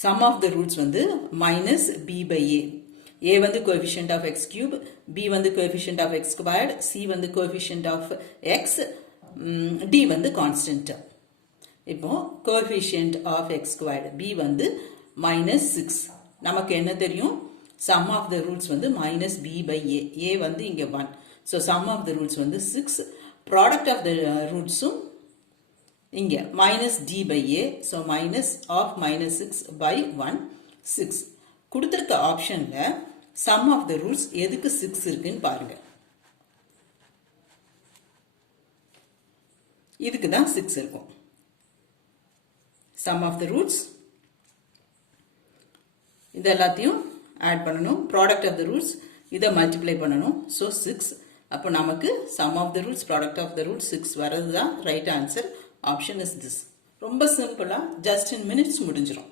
sum of the roots வந்து minus b by a. A வந்து coefficient of x cube, b வந்து coefficient of x squared, c வந்து coefficient of x, d வந்து constant. இப்போ coefficient of x squared, b வந்து minus 6. நமக்கு என்ன தெரியும்? Sum of the roots வந்து minus b by a. a வந்து இங்க 1. So sum of the roots வந்து 6. Product of the rootsum இங்க minus d by a. So minus of minus 6 by 1, 6. கொடுத்திருக்க ஆப்ஷன்ல sum of the roots எதுக்கு 6 இருக்குன்னு பாருங்க. இதுக்கு தான் 6 இருக்கும். Sum of the roots இது எல்லாத்தையும் add பண்ணணும். Product of the roots இதை multiply பண்ணணும். So 6. அப்போ நமக்கு sum of the roots, product of the roots 6 வரது தான் right answer. Option is this. ரொம்ப சிம்பிளா just in minutes முடிஞ்சிரும்.